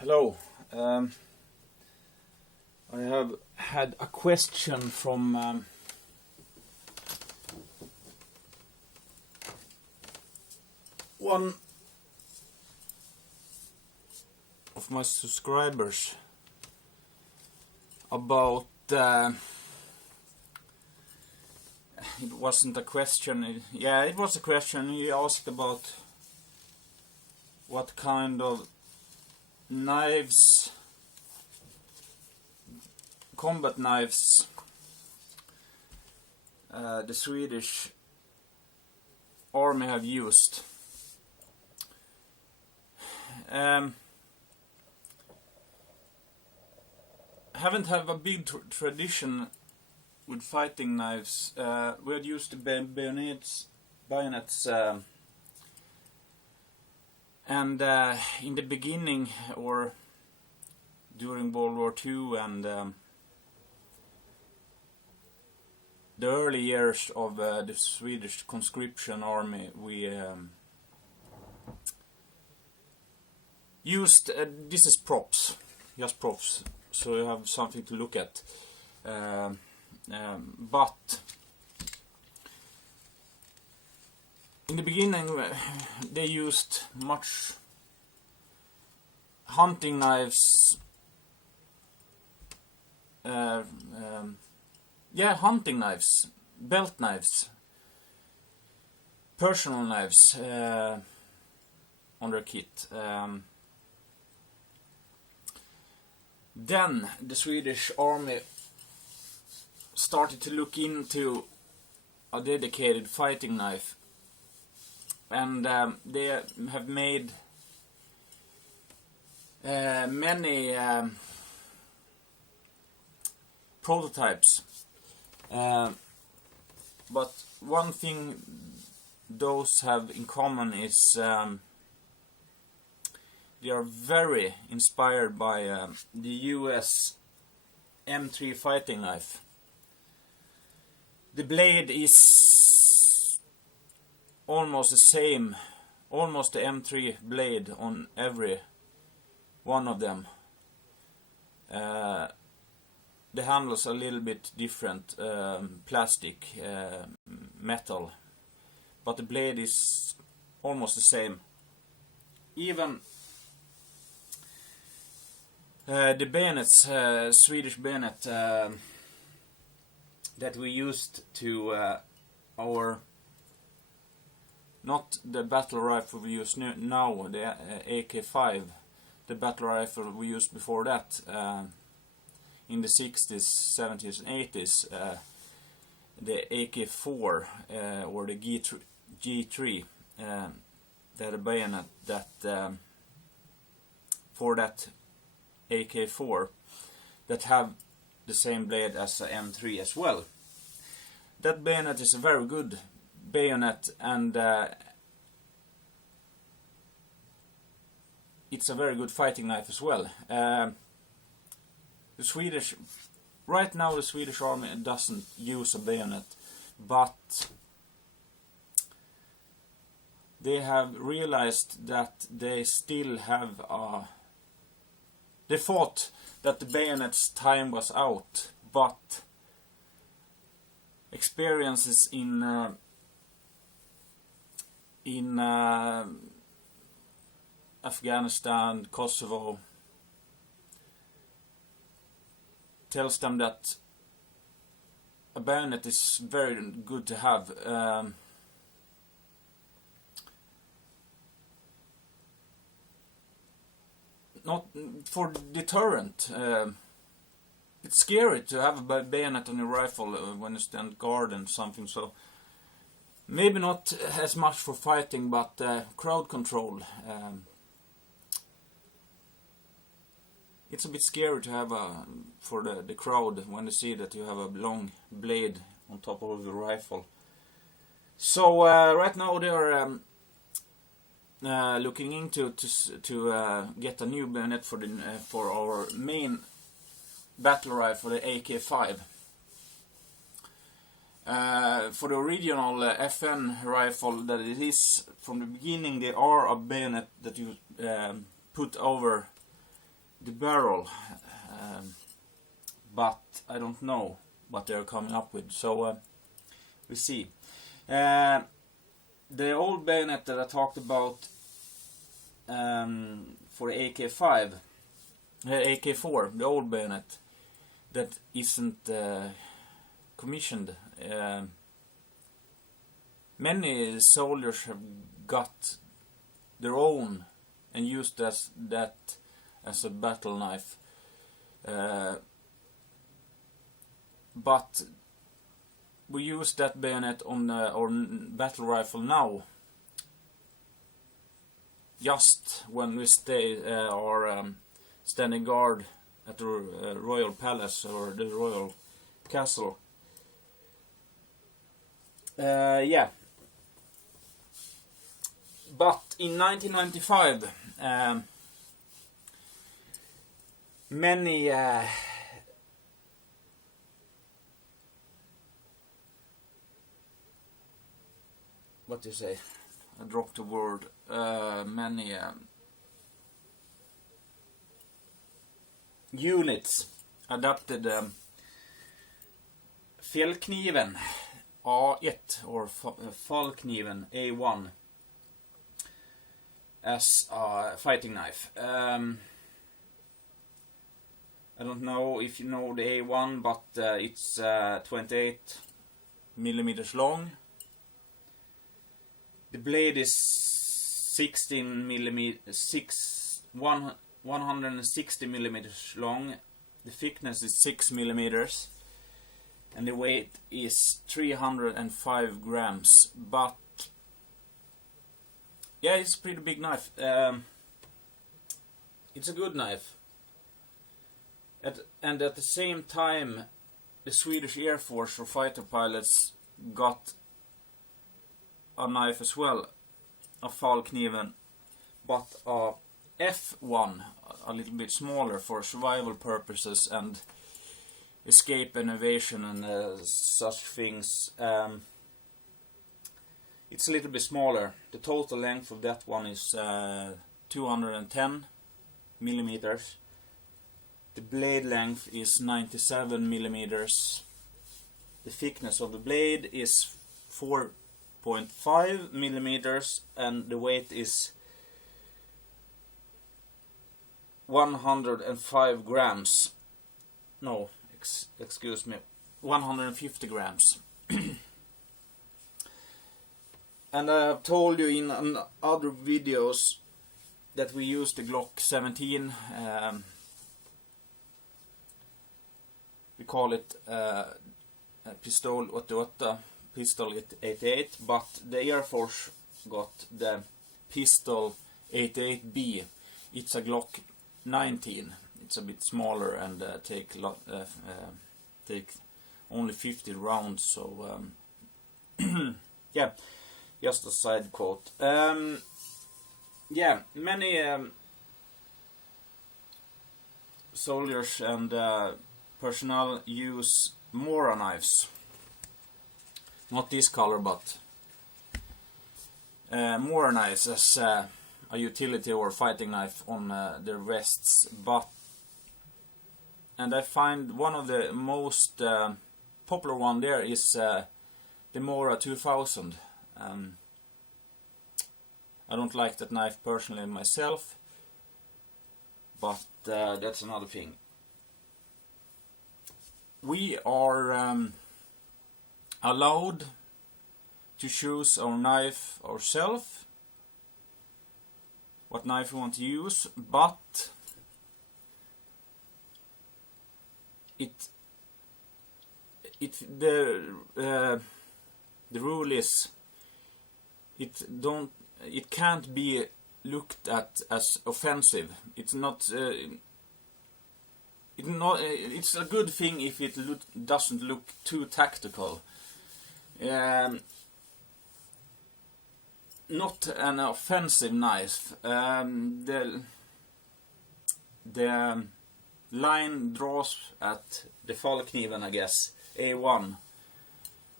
Hello. I have had a question from one of my subscribers about it wasn't a question. Yeah, it was a question. He asked about what kind of knives, combat knives, the Swedish army have used. Haven't have a big tradition with fighting knives. We had used the bayonets, and in the beginning, or during World War II and the early years of the Swedish conscription army, we used, this is props, just props, so you have something to look at. But in the beginning they used much hunting knives, hunting knives, belt knives, personal knives on their kit. Then the Swedish army started to look into a dedicated fighting knife, and they have made many prototypes, but one thing those have in common is they are very inspired by the US M3 fighting knife. The blade is almost the same, almost the M3 blade on every one of them. The handles are a little bit different, plastic, metal, but the blade is almost the same. Even the bayonets, Swedish bayonet that we used to our, not the battle rifle we use now, the AK-5, the battle rifle we used before that, in the 60s, 70s and 80s, the AK-4 or the G3, that a bayonet that for that AK-4 that have the same blade as a M3 as well. That bayonet is a very good bayonet, and it's a very good fighting knife as well. Right now the Swedish army doesn't use a bayonet, but they have realized that they still have they thought that the bayonet's time was out, but experiences in Afghanistan, Kosovo, tells them that a bayonet is very good to have. Not for deterrent. It's scary to have a bayonet on your rifle when you stand guard and something, so maybe not as much for fighting, but crowd control. It's a bit scary to have for the crowd when they see that you have a long blade on top of the rifle. So right now they are looking into to get a new bayonet for our main battle rifle, the AK-5. For the original FN rifle that it is from the beginning, they are a bayonet that you put over the barrel, but I don't know what they're coming up with, so we see. The old bayonet that I talked about for the AK-4, the old bayonet that isn't commissioned. Many soldiers have got their own and used that as a battle knife, but we use that bayonet on our battle rifle now, just when we stay or standing guard at the royal palace or the royal castle. Yeah. But in 1995, many what do you say? I dropped the word. Many units adapted Fjällkniven A1 or Fallkniven A1 as a fighting knife. I don't know if you know the A1, but it's 28 millimeters long. The blade is 160 millimeters long. The thickness is 6 millimeters, and the weight is 305 grams. But yeah, it's a pretty big knife. It's a good knife. And at the same time, the Swedish Air Force or fighter pilots got a knife as well, a Fallkniven, but a F1, a little bit smaller for survival purposes and escape and evasion and such things. It's a little bit smaller. The total length of that one is 210 millimeters. The blade length is 97 millimeters. The thickness of the blade is 4.5 millimeters, and the weight is 105 grams. No, excuse me, 150 grams. And I have told you in other videos that we use the Glock 17. We call it Pistol 88, Pistol 88, but the Air Force got the Pistol 88B. It's a Glock 19. It's a bit smaller and take only 50 rounds. So yeah, just a side quote. Yeah, many soldiers and personnel use Mora knives. Not this color, but Mora knives as a utility or fighting knife on their vests. And I find one of the most popular one there is the Mora 2000. I don't like that knife personally myself, but that's another thing. We are allowed to choose our knife ourselves, what knife we want to use, but the rule is it can't be looked at as offensive. It's not. It's a good thing if it doesn't look too tactical. Not an offensive knife. The line draws at the Fallkniven, I guess, A1.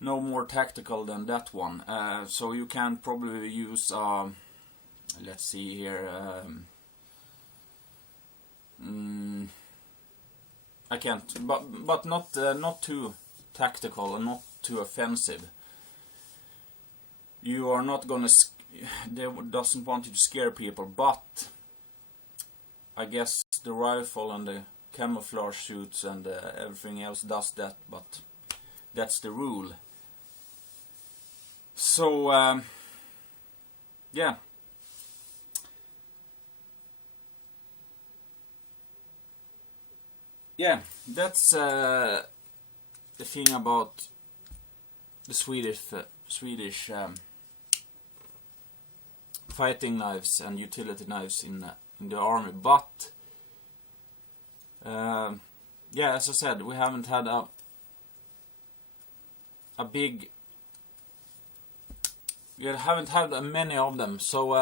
No more tactical than that one. So you can probably use, let's see here, I can't, but not too tactical and not too offensive. You are not gonna. They doesn't want you to scare people, but I guess the rifle and the camouflage suits and everything else does that. But that's the rule. So yeah. Yeah, that's the thing about the Swedish fighting knives and utility knives in the army. But yeah, as I said, we haven't had a big. We haven't had many of them. So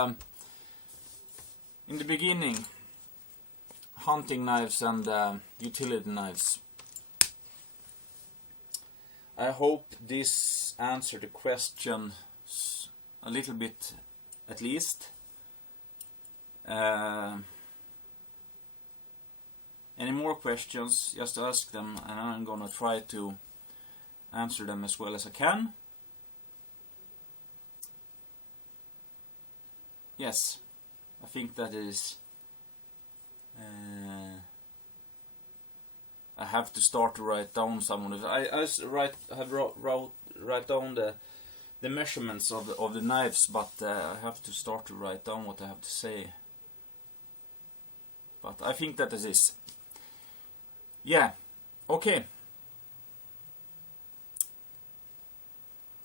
in the beginning, hunting knives and utility knives. I hope this answered the question a little bit, at least. Any more questions, just ask them, and I'm gonna try to answer them as well as I can. Yes, I think that is. I have to start to write down some of it. I write down the measurements of the knives, but I have to start to write down what I have to say. But I think that is this. Yeah. Okay.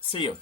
See you.